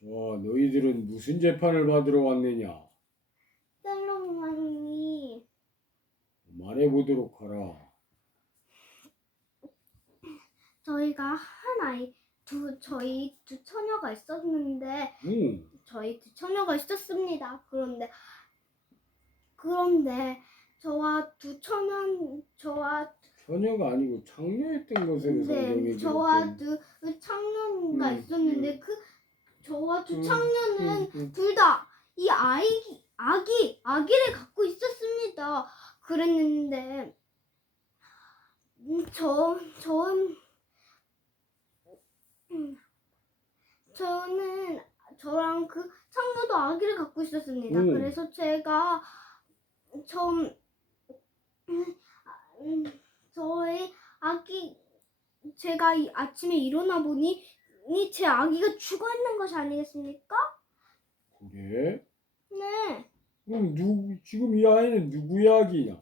자, 너희들은 무슨 재판을 받으러 왔느냐? 셀로몬이 말해보도록 하라. 저희가 한 아이 두 저희 두 처녀가 있었는데 응, 저희 두 처녀가 있었습니다. 그런데 그런데 저와 두 처녀 저와 처녀가 아니고 창녀였던 성경에 네 저와 기록된. 두 창녀가 음, 있었는데 그 저와 두 음, 창녀는 응, 응. 둘다이 아이 아기 아기를 갖고 있었습니다. 그랬는데 음, 저 저는 음, 저는 저랑 그 창녀도 아기를 갖고 있었습니다. 음. 그래서 제가 음, 음, 저의 아기 제가 이 아침에 일어나 보니 이 제 아기가 죽어 있는 것이 아니겠습니까? 그래? 네. 그럼 누 지금 이 아이는 누구의 아기냐?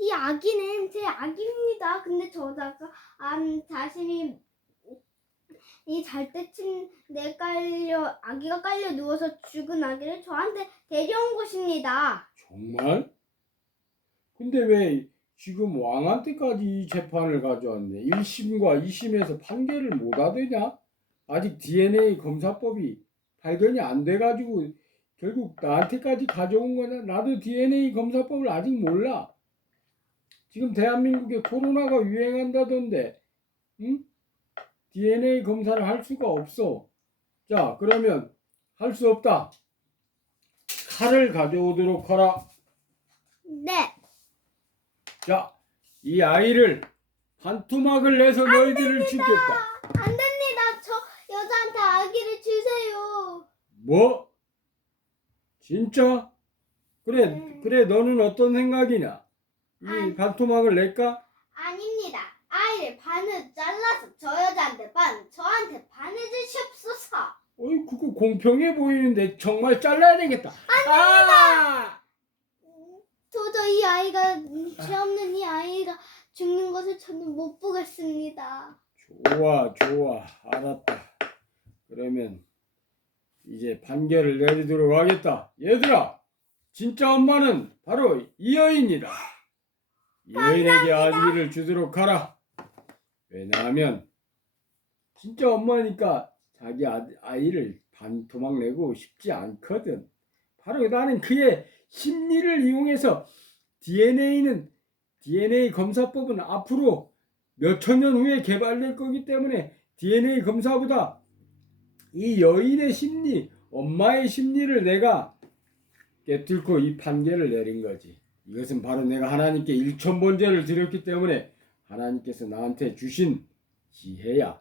이 아기는 제 아기입니다. 근데 저자가 안 자신이 이 잘 때쯤 내 깔려 아기가 깔려 누워서 죽은 아기를 저한테 데려온 것입니다. 정말? 근데 왜 지금 왕한테까지 이 재판을 가져왔네? 1심과 2심에서 판결을 못 하더냐? 아직 DNA 검사법이 발견이 안 돼가지고 결국 나한테까지 가져온 거냐? 나도 DNA 검사법을 아직 몰라. 지금 대한민국에 코로나가 유행한다던데, 응? DNA 검사를 할 수가 없어. 자, 그러면 할 수 없다. 칼을 가져오도록 하라. 네. 자, 이 아이를 반토막을 내서 너희들을 죽겠다. 안 됩니다. 저 여자한테 아기를 주세요. 뭐? 진짜? 그래, 네. 그래, 너는 어떤 생각이냐? 이 아니. 반토막을 낼까? 아닙니다. 아이를 반을 잘라서 저 여자한테 반, 저한테 반을 주시옵소서. 어이, 그거 공평해 보이는데 정말 잘라야 되겠다. 아! 도저히 이 아이가 죄 없는 이 아이가 죽는 것을 저는 못 보겠습니다. 좋아, 좋아, 알았다. 그러면 이제 판결을 내리도록 하겠다. 얘들아, 진짜 엄마는 바로 이 여인이다. 이 여인에게 아기를 주도록 하라. 왜냐하면 진짜 엄마니까 자기 아- 아이를 반토막 내고 싶지 않거든. 바로 나는 그의 심리를 이용해서 DNA는 DNA 검사법은 앞으로 몇천 년 후에 개발될 거기 때문에 DNA 검사보다 이 여인의 심리, 엄마의 심리를 내가 깨뚫고 이 판결을 내린 거지. 이것은 바로 내가 하나님께 일천번제를 드렸기 때문에 하나님께서 나한테 주신 지혜야.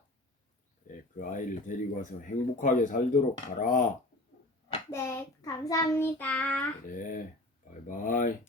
그래, 그 아이를 데리고 와서 행복하게 살도록 하라. 네, 감사합니다. 그래, 바이바이.